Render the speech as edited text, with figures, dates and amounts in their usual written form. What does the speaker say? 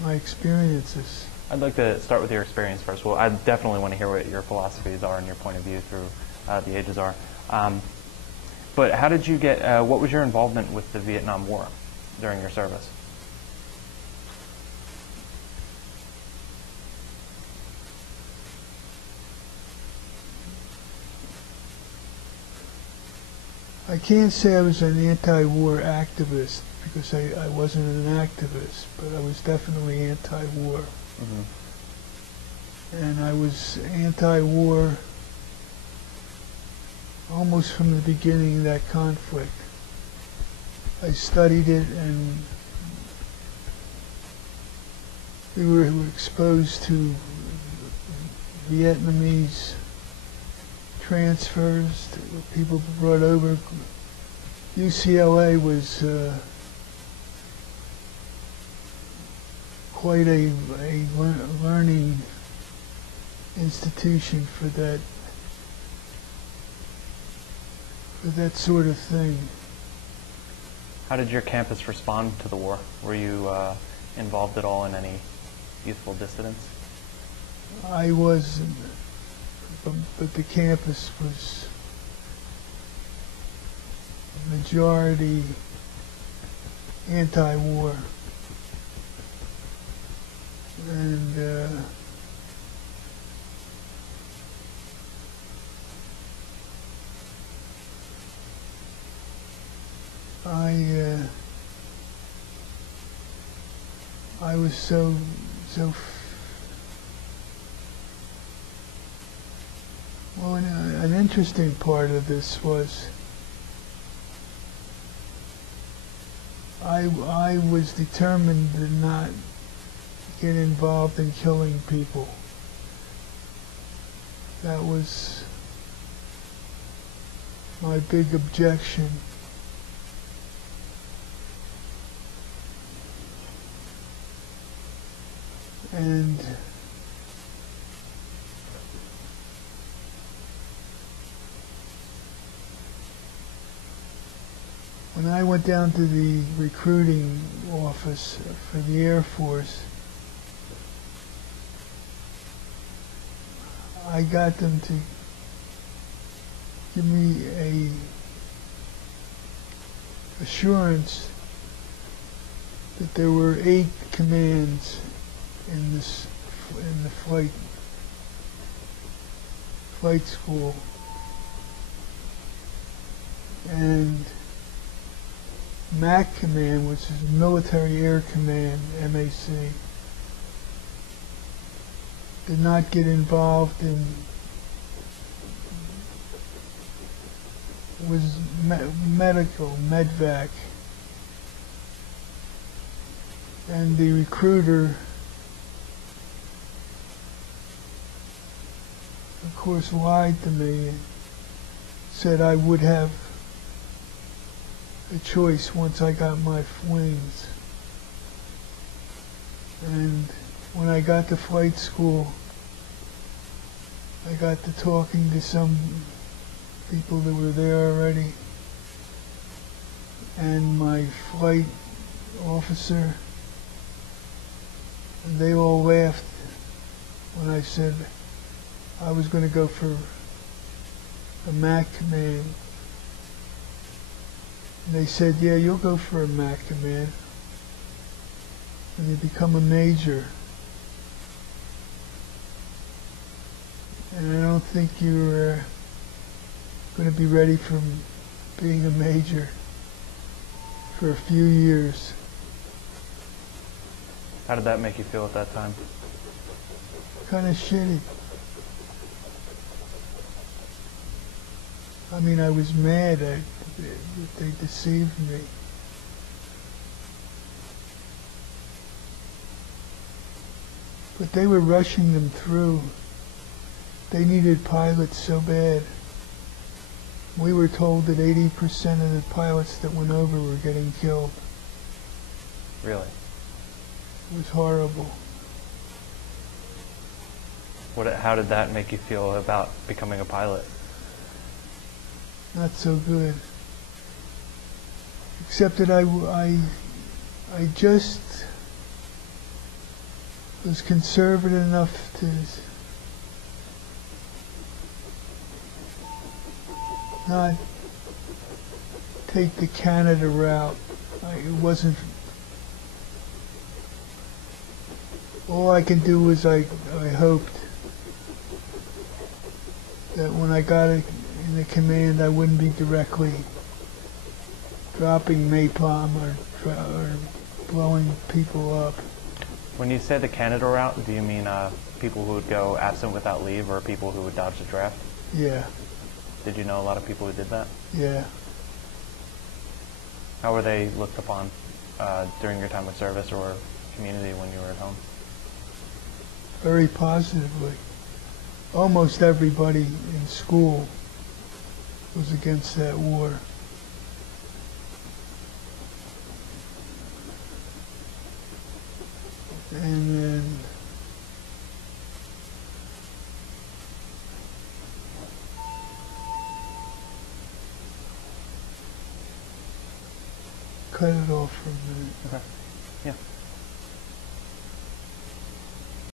my experiences. I'd like to start with your experience first. Well, I definitely want to hear what your philosophies are and your point of view through the ages are. But how did you get, what was your involvement with the Vietnam War during your service? I can't say I was an anti-war activist because I wasn't an activist, but I was definitely anti-war. Mm-hmm. And I was anti-war almost from the beginning of that conflict. I studied it, and we were exposed to Vietnamese transfers, people brought over. UCLA was quite a learning institution for that sort of thing. How did your campus respond to the war? Were you involved at all in any youthful dissidence? I was, but the campus was majority anti-war, and I was so well. An interesting part of this was I was determined to not get involved in killing people. That was my big objection. And when I went down to the recruiting office for the Air Force, I got them to give me a assurance that there were 8 commands in the flight school, and MAC Command, which is Military Air Command, MAC, did not get involved in, was medical, medvac, and the recruiter, of course, lied to me and said I would have a choice once I got my wings. And when I got to flight school, I got to talking to some people that were there already, and my flight officer, and they all laughed when I said I was going to go for a MAC command. And they said, yeah, you'll go for a MAC command when you become a major. And I don't think you're going to be ready for being a major for a few years. How did that make you feel at that time? Kind of shitty. I mean, I was mad that they deceived me. But they were rushing them through. They needed pilots so bad. We were told that 80% of the pilots that went over were getting killed. Really? It was horrible. How did that make you feel about becoming a pilot? Not so good. Except that I just was conservative enough to not take the Canada route. It wasn't. All I can do was I hoped that when I got in the command, I wouldn't be directly dropping napalm or blowing people up. When you say the Canada route, do you mean people who would go absent without leave or people who would dodge the draft? Yeah. Did you know a lot of people who did that? Yeah. How were they looked upon during your time of service or community when you were at home? Very positively. Almost everybody in school was against that war. And then cut it off for a minute. Okay. Yeah.